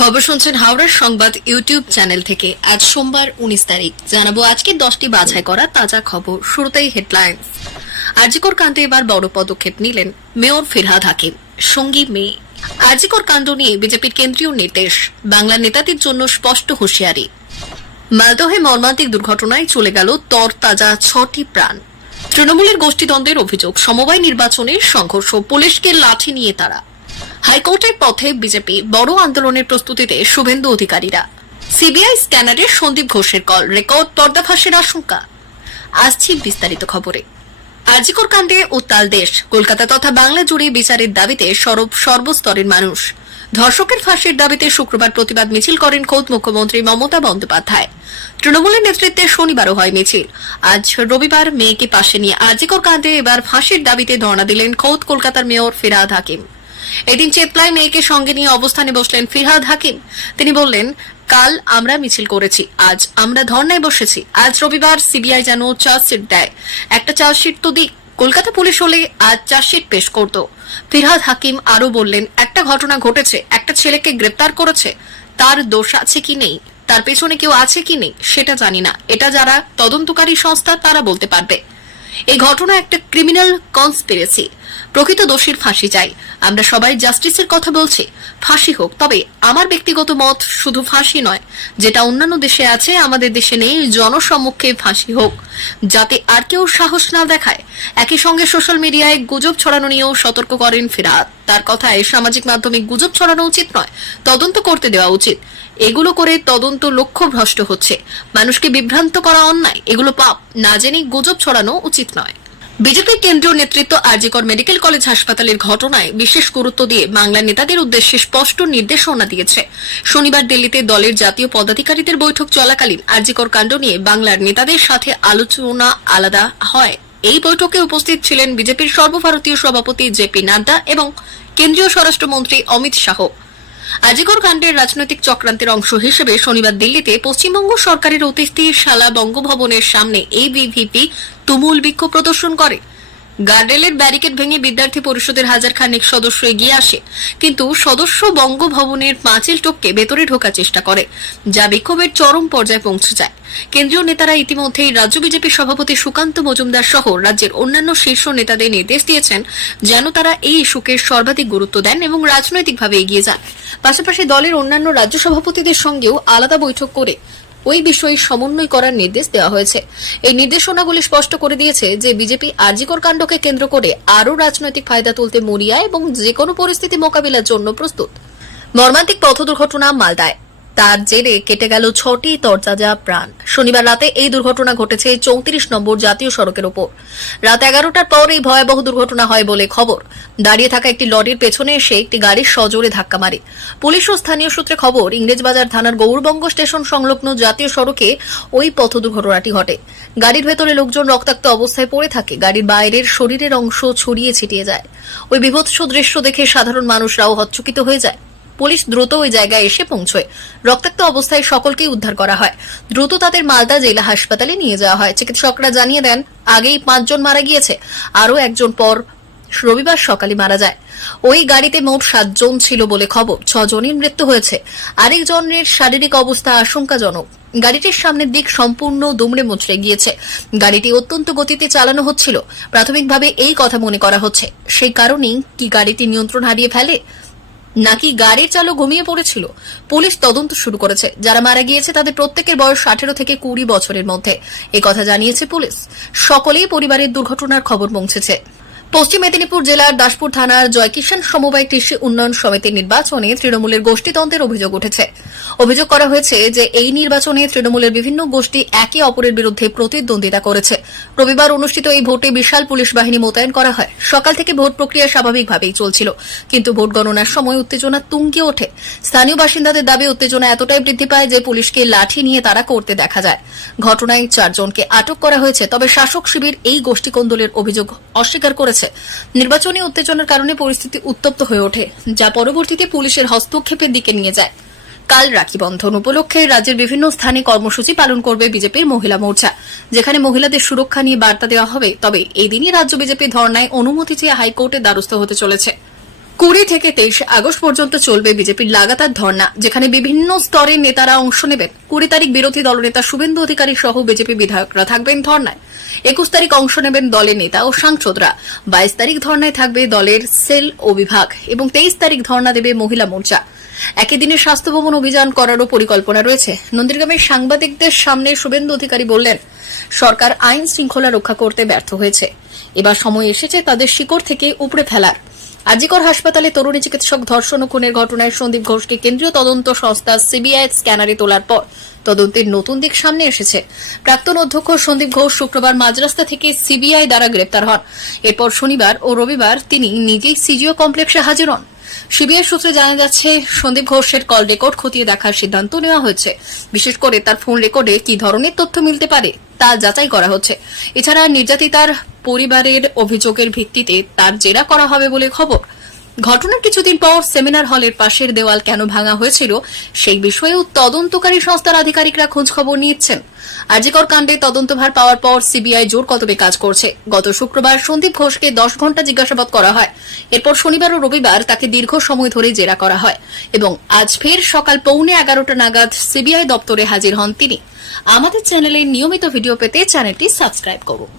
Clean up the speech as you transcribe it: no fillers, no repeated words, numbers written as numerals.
খবর শুনছেন হাওড়ার সংবাদ ইউটিউব চ্যানেল থেকে। আজ সোমবার 19 তারিখ। জানাবো আজকে 10টি বাছাই করা তাজা খবর। শুরুতেই হেডলাইন্স। আরজিকর কাণ্ডে এবার বড় পদক্ষেপ নিলেন মেয়র ফিরহাদ হাকিম, সঙ্গী মেয়ে। আরজিকর কাণ্ড নিয়ে বিজেপির কেন্দ্রীয় নির্দেশ, বাংলার নেতাদের জন্য স্পষ্ট হুঁশিয়ারি। মালদহে মর্মান্তিক দুর্ঘটনায় চলে গেল তরতাজা 6টি প্রাণ। তৃণমূলের গোষ্ঠীদ্বন্দ্বের অভিযোগ, সমবায় নির্বাচনের সংঘর্ষ, পুলিশকে লাঠি নিয়ে তারা। হাইকোর্টের পথে বিজেপি, বড় আন্দোলনের প্রস্তুতিতে শুভেন্দু অধিকারীরা। সিবিআই স্ক্যানারের সন্দীপ ঘোষের কল, রেকর্ড পর্দাফাঁসের আশঙ্কা। আসছি বিস্তারিত খবরে। আরজিকর কাণ্ডে উত্তাল দেশ। কলকাতা তথা বাংলা জুড়ে বিচারের দাবিতে সরব সর্বস্তরের মানুষ। ধর্ষকের ফাঁসির দাবিতে শুক্রবার প্রতিবাদ মিছিল করেন খোদ মুখ্যমন্ত্রী মমতা বন্দ্যোপাধ্যায়। তৃণমূলের নেতৃত্বে শনিবারও হয় মিছিল। আজ রবিবার মেয়েকে পাশে নিয়ে আরজিকর কাণ্ডে এবার ফাঁসির দাবিতে ধর্ণা দিলেন খোদ কলকাতার মেয়র ফিরহাদ হাকিম। এদিন চেতলায় মেয়েকে সঙ্গে নিয়ে অবস্থানে বসলেন ফিরহাদ হাকিম। তিনি বললেন, কাল আমরা মিছিল করেছি, আজ আমরা ধর্নায় বসেছি। আজ রবিবার সিবিআই যেন চার্জশিট দেয়, একটা চার্জশিট তো দিক। কলকাতা পুলিশ হলে আজ চার্জশিট পেশ করত। ফিরহাদ হাকিম আরো বললেন, একটা ঘটনা ঘটেছে, একটা ছেলেকে গ্রেপ্তার করেছে, তার দোষ আছে কি নেই, তার পেছনে কেউ আছে কি নেই সেটা জানি না, এটা যারা তদন্তকারী সংস্থা তারা বলতে পারবে। এই ঘটনা একটা ক্রিমিনাল কনস্পিরেসি। প্রকৃত দোষীর ফাঁসি চাই। আমরা সবাই জাস্টিসের কথা বলছি, ফাঁসি হোক। তবে আমার ব্যক্তিগত মত, শুধু ফাঁসি নয়, যেটা অন্যান্য দেশে আছে আমাদের দেশে নেই, জনসম্মুখে ফাঁসি হোক, যাতে আর কেউ সাহস না দেখায়। একই সঙ্গে সোশ্যাল মিডিয়ায় গুজব ছড়ানো নিয়েও সতর্ক করেন ফিরহাদ। তার কথায়, সামাজিক মাধ্যমে গুজব ছড়ানো উচিত নয়, তদন্ত করতে দেওয়া উচিত। এগুলো করে তদন্ত লক্ষ্য ভ্রষ্ট হচ্ছে, মানুষকে বিভ্রান্ত করা অন্যায়, এগুলো পাপ। না জেনে গুজব ছড়ানো উচিত নয়। বিজেপির কেন্দ্রীয় নেতৃত্ব আরজিকর মেডিকেল কলেজ হাসপাতালের ঘটনায় বিশেষ গুরুত্ব দিয়ে বাংলার নেতাদের উদ্দেশ্যে স্পষ্ট নির্দেশনা দিয়েছে। শনিবার দিল্লিতে দলের জাতীয় পদাধিকারীদের বৈঠক চলাকালীন আরজিকর কাণ্ড নিয়ে বাংলার নেতাদের সাথে আলোচনা আলাদা হয়। এই বৈঠকে উপস্থিত ছিলেন বিজেপির সর্বভারতীয় সভাপতি জেপি নাড্ডা এবং কেন্দ্রীয় স্বরাষ্ট্রমন্ত্রী অমিত শাহ। আরজিকর কাণ্ডের রাজনৈতিক চক্রান্তের অংশ হিসেবে শনিবার দিল্লিতে পশ্চিমবঙ্গ সরকারের অতিথিশালা বঙ্গভবনের সামনে এবিভিপি তুমুল বিক্ষোভ প্রদর্শন করে। গার্ডরেলের ব্যারিকেড ভেঙে বিদ্যার্থী পরিষদের হাজার খানেক সদস্য এগিয়ে আসে, কিন্তু সদস্য বঙ্গভবনের পাঁচিল টপকে ভেতরে ঢোকার চেষ্টা করে, যা বিক্ষোভের চরম পর্যায়ে পৌঁছে যায়। কেন্দ্রীয় নেতারা ইতিমধ্যেই রাজ্য বিজেপি সভাপতি সুকান্ত মজুমদার সহ রাজ্যের অন্যান্য শীর্ষ নেতাদের নির্দেশ দিয়েছেন যেন তারা এই ইস্যুকে সর্বাধিক গুরুত্ব দেন এবং রাজনৈতিকভাবে এগিয়ে যান। পাশাপাশি দলের অন্যান্য রাজ্য সভাপতিদের সঙ্গেও আলাদা বৈঠক করে ওই বিষয়ে সমন্বয় করার নির্দেশ দেওয়া হয়েছে। এই নির্দেশনাগুলি স্পষ্ট করে দিয়েছে যে বিজেপি আরজিকর কাণ্ডকে কেন্দ্র করে আরও রাজনৈতিক ফায়দা তুলতে মরিয়া এবং যে কোনো পরিস্থিতি মোকাবিলার জন্য প্রস্তুত। মর্মান্তিক পথ দুর্ঘটনা মালদায়, তার জেরে কেটে গেল 6টি তরতাজা প্রাণ। শনিবার রাতে এই দুর্ঘটনা ঘটেছে 34 নম্বর জাতীয় সড়কের উপর। রাত 11টার পর এই ভয়াবহ দুর্ঘটনা হয় বলে খবর। দাঁড়িয়ে থাকা একটি লরির পেছনে এসে একটি গাড়ির সজোরে ধাক্কা মারে। পুলিশ ও স্থানীয় সূত্রে খবর, ইংরেজবাজার থানার গৌরবঙ্গ স্টেশন সংলগ্ন জাতীয় সড়কে ওই পথ দুর্ঘটনাটি ঘটে। গাড়ির ভেতরে লোকজন রক্তাক্ত অবস্থায় পড়ে থাকে, গাড়ির বাইরের শরীরের অংশ ছড়িয়ে ছিটিয়ে যায়। ওই বিভৎস দৃশ্য দেখে সাধারণ মানুষরাও হচ্চকিত হয়ে যায়। পুলিশ দ্রুত ওই জায়গায় এসে পৌঁছয়। রক্তাক্ত অবস্থায় সকলকেই উদ্ধার করা হয়। দ্রুত তাদের মালদা জেলা হাসপাতালে নিয়ে যাওয়া হয়। চিকিৎসকরা জানিয়ে দেন, আগেই 5 জন মারা গিয়েছে, আরও একজন পর রবিবার সকালে মারা যায়। ওই গাড়িতে মোট 7 জন ছিল বলে খবর। 6 জনের মৃত্যু হয়েছে, আরেকজনের শারীরিক অবস্থা আশঙ্কাজনক। গাড়িটির সামনের দিক সম্পূর্ণ দুমড়ে মুচড়ে গিয়েছে। গাড়িটি অত্যন্ত গতিতে চালানো হচ্ছিল। প্রাথমিকভাবে এই কথা মনে করা হচ্ছে, সেই কারণেই কি গাড়িটি নিয়ন্ত্রণ হারিয়ে ফেলে, নাকি গাড়ির চালক ঘুমিয়ে পড়েছিল। পুলিশ তদন্ত শুরু করেছে। যারা মারা গিয়েছে তাদের প্রত্যেকের বয়স 18 থেকে 20 বছরের মধ্যে, কথা জানিয়েছে পুলিশ। সকলেই পরিবারের দুর্ঘটনার খবর পৌঁছেছে। পশ্চিম মেদিনীপুর জেলার দাসপুর থানার জয়কিষাণ সমবায় কৃষি উন্নয়ন সমিতির নির্বাচনে তৃণমূলের গোষ্ঠীতন্ত্রের অভিযোগ উঠেছে। অভিযোগ করা হয়েছে যে এই নির্বাচনে তৃণমূলের বিভিন্ন গোষ্ঠী একে অপরের বিরুদ্ধে প্রতিদ্বন্দ্বিতা করেছে। রবিবার অনুষ্ঠিত এই ভোটে বিশাল পুলিশ বাহিনী মোতায়েন করা হয়। সকাল থেকে ভোট প্রক্রিয়া স্বাভাবিকভাবেই চলছিল, কিন্তু ভোট গণনার সময় উত্তেজনা তুঙ্গে ওঠে। স্থানীয় বাসিন্দাদের দাবি, উত্তেজনা এতটাই বৃদ্ধি পায় যে পুলিশকে লাঠি নিয়ে তারা করতে দেখা যায়। ঘটনায় 4 জনকে আটক করা হয়েছে, তবে শাসক শিবির এই গোষ্ঠী কোন্দলের অভিযোগ অস্বীকার করেছে। নির্বাচনী উত্তেজনার কারণে পরিস্থিতি উত্তপ্ত হয়ে ওঠে, যা পরবর্তীতে পুলিশের হস্তক্ষেপের দিকে নিয়ে যায়। কাল রাখি বন্ধন উপলক্ষে রাজ্যের বিভিন্ন স্থানে কর্মসূচি পালন করবে বিজেপির মহিলা মোর্চা, যেখানে মহিলাদের সুরক্ষা নিয়ে বার্তা দেওয়া হবে। তবে এই দিনই রাজ্য বিজেপি ধর্নায় অনুমতি চেয়ে হাইকোর্টের দ্বারস্থ হতে চলেছে। 20 থেকে 23 আগস্ট পর্যন্ত চলবে বিজেপির লাগাতার ধর্ণা, যেখানে বিভিন্ন স্তরের নেতারা অংশ নেবেন। 20 তারিখ বিরোধী দলনেতা শুভেন্দু অধিকারী সহ বিজেপি বিধায়করা থাকবেন ধর্ণায়। 21 তারিখ অংশ নেবেন দলের নেতা ও সাংসদরা। 22 তারিখ ধর্ণায় থাকবে দলের সেল ও বিভাগ এবং 23 তারিখ ধর্ণা দেবে মহিলা মোর্চা। একই দিনে স্বাস্থ্য ভবন অভিযান করারও পরিকল্পনা রয়েছে। নন্দীগ্রামের সাংবাদিকদের সামনে শুভেন্দু অধিকারী বললেন, সরকার আইন শৃঙ্খলা রক্ষা করতে ব্যর্থ হয়েছে। এবার সময় এসেছে তাদের শিকড় থেকে উপড়ে ফেলার। আজিকর হাসপাতালে তরুণী চিকিৎসক ধর্ষণ ও খুনের ঘটনায় সন্দীপ ঘোষকে কেন্দ্রীয় তদন্ত সংস্থা সিবিআই স্ক্যানারে তোলার পর তদন্তের নতুন দিক সামনে এসেছে। প্রাক্তন অধ্যক্ষ সন্দীপ ঘোষ শুক্রবার মাঝরাস্তা থেকে সিবিআই দ্বারা গ্রেপ্তার হন। এরপর শনিবার ও রবিবার তিনি নিজেই সিজিও কমপ্লেক্সে হাজির হন। সিবিআই সূত্রে জানা যাচ্ছে, সন্দীপ ঘোষের কল রেকর্ড খতিয়ে দেখার সিদ্ধান্ত নেওয়া হয়েছে। বিশেষ করে তার ফোন রেকর্ডে কি ধরনের তথ্য মিলতে পারে তা যাচাই করা হচ্ছে। এছাড়া নির্যাতিতার পরিবারের অভিযোগের ভিত্তিতে তার জেরা করা হবে বলে খবর। ঘটনার কিছুদিন পর সেমিনার হলের পাশের দেওয়াল কেন ভাঙা হয়েছিল সেই বিষয়েও তদন্তকারী সংস্থার আধিকারিকরা খোঁজ খবর নিচ্ছেন। আজিকর কাণ্ডে তদন্তভার পাওয়ার পর সিবিআই জোর কদমে কাজ করছে। গত শুক্রবার সন্দীপ ঘোষকে 10 ঘণ্টা জিজ্ঞাসাবাদ করা হয়। এরপর শনিবার ও রবিবার তাকে দীর্ঘ সময় ধরে জেরা করা হয় এবং আজ ফের সকাল 11:15 নাগাদ সিবিআই দপ্তরে হাজির হন তিনি। আমাদের চ্যানেলের নিয়মিত ভিডিও পেতে চ্যানেলটি সাবস্ক্রাইব করুন।